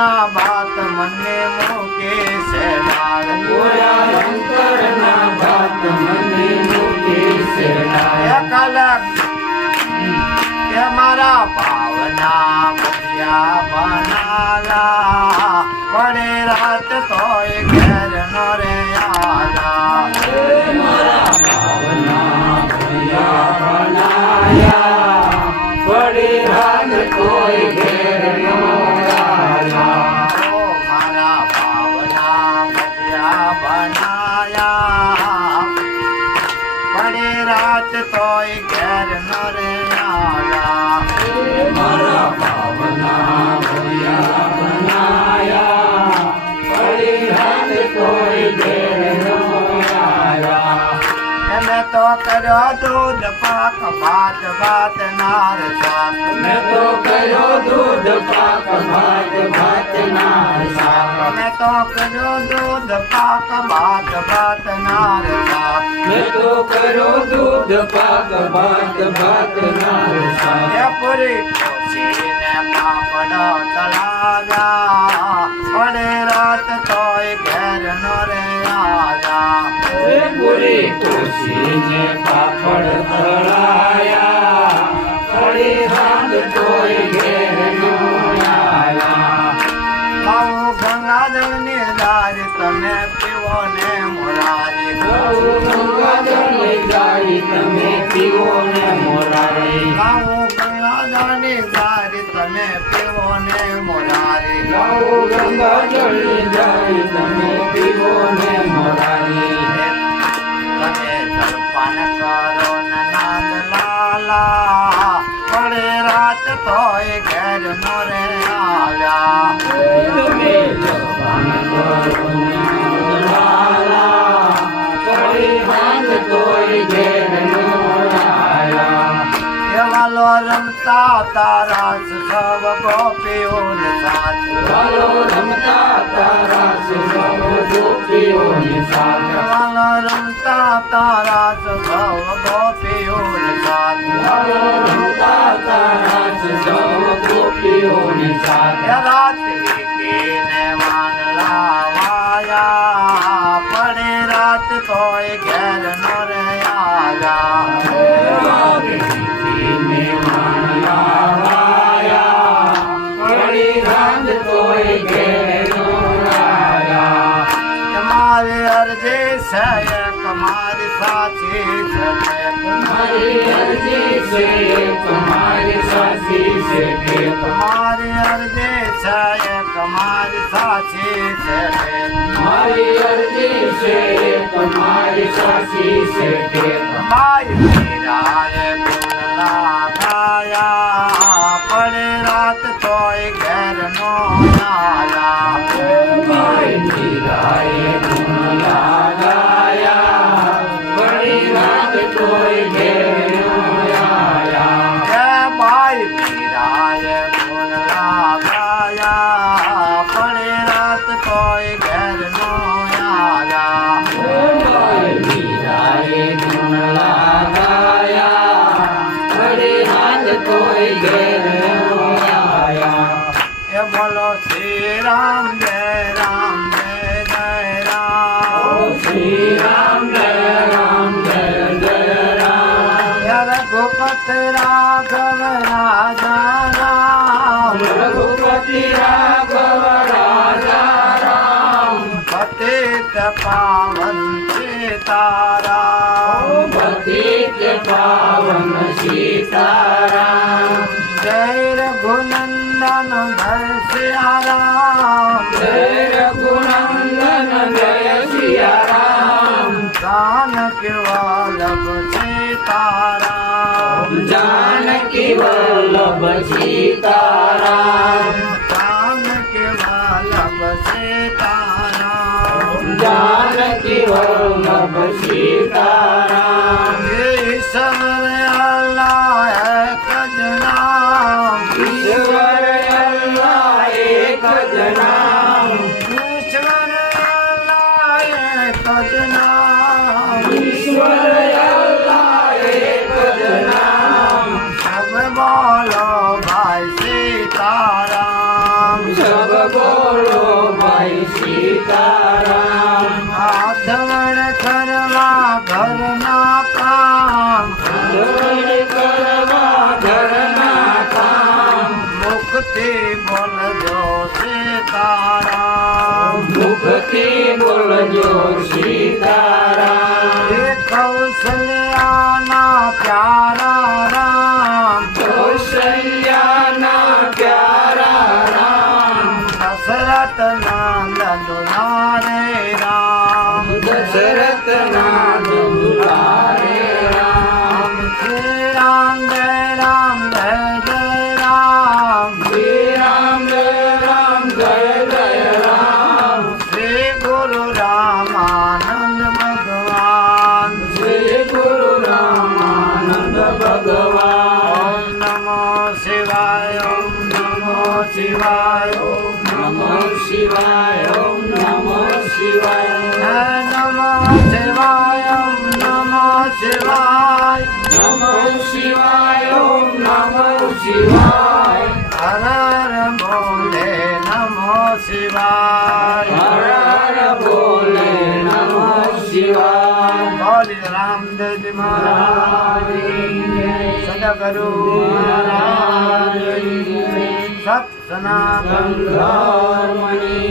અંતરના બાત મને મૂકે છે ડાળ પૂરા અંતરના બાત મને મૂકે છે ડાળ કલક કે મારા ભાવના મધિયા બનાલા પડે રાત તોય ઘેર નો રે આલા મારા ભાવના મધિયા બનાયા પડે રાત તોય ઘેર નો આલા ઓ મારા ભાવના મધિયા બનાયા પડે રાત તોય ઘેર નો રે આલા મારા ભાવના મધિયા બનાયા પડે રાત તોય ઘેર નો આલા મેં તો કર્યો દૂધ પાક ભાત ભાત નાર શાક મેં તો કર્યો દૂધ પાક ભાત ભાત નાર શાક મેં તો કર્યો દૂધ પાક ભાત ભાત નાર શાક મેં તો કર્યો દૂધ પાક ભાત ભાત નાર શાક એ પૂરી ખુશીને પાપડ તળાવ્યા પડે રાત તોય ઘેર નો રે આયા એ પૂરી ખુશીને પાપડ તળાયા ફરી રાત તોય ઘેર નો આયા આવું ગંગાજળની ધાર તમે પીવો ને મોરારી ગંગાજળની ધારી તમે પીવો ને મોરારી આવું ગંગાજળની ધાર તમે પીવો ને મોરારી ગંગાજળની ધારી તમે પીવો ને મોરારી તમે જળપાન કરો ને નાદ લાલા પડે રાત તોય ઘેર નો રે આવ્યા તમે જપાન કરો ને લાલા ફરી રાત તોય ઘેર નો આયા એવાલો રમતા તારા સવ ગોપીઓને સાથ વાલો રમતા તારા સૌ ગોપીઓની સાથે એવાલો રમતા તારા સવ ગોપીઓને સાથ વાલો રમતા તારા સૌ ગોપીઓની સાથે રાત વીતીને વાનલા વાયા પડે રાત તોય ઘેર નો રે આવ્યા તમારે અરજી છે તમારી સાચી છે મારી અરજી છે તમારી સાચી છે કે તમારી અરજી છે તમારી સાચી છે મારી અરજી છે તમારી સાચી છે કે મારી પીરાએ ફૂલના ખાયા પડે રાત તોય ઘેર નો આયા મારી મીરાએ ગુણ લાગાયા ઘણી રાત કોઈ ઘેર નો આયા હે મારી પીરાએ ફૂલના ખાયા પડે રાત તોય ઘેર નો આયા મારી મીરાએ ગુણ લાગાયા ઘણી રાત કોઈ ઘેર નો આયા એ બોલો શ્રી રામ જય રામ જય જય રામ શ્રી રામ જય રામ જય જય રામ રઘુપતિ રાઘવ રાજા રામ રઘુપતિ રાઘવ રાજા રામ પતિત પાવન સીતારામ પતિત પાવન સીતારામ જય રઘુનંદન જય સિયારામ જય રઘુનંદન જય સિયારામ जानकी वल्लभ सीताराम जानकी वल्लभ सीताराम जानकी वल्लभ सीताराम जानकी वल्लभ सीताराम ईश्वर अल्लाह एक नाम ईश्वर अल्लाह एक नाम ईश्वर अल्लाह एक नाम ईश्वर अल्लाह एक नाम सब बोलो भाई सीताराम सब बोलो મુખથી બોલજો સીતારામ મુખથી બોલજો સીતારામ હે કૌશલ્યાના પ્યારા રામ કૌશલ્યાના પ્યારા રામ દશરથ નંદન દુલારે રામ દશરથના દુલારે રામ શ્રી રામ જય રામ જય જય રામ શ્રી રામ જય રામ જય જય રામ શ્રી ગુરુ રામાનંદ ભગવાન શ્રી ગુરુ રામાનંદ ભગવાન ઓમ નમો શિવાય ઓમ નમો શિવાય ઓમ નમો શિવાય ઓમ નમો શિવાય હે નમો શિવાય ઓમ નમો શિવાય નમો શિવાય ઓમ નમો શિવાય હર હર બોલે નમો શિવાય હર હર બોલે નમો શિવાય બોલી રામદેવ મહારાજ સદગુરુ મહારાજ સત સનાતન ધર્મની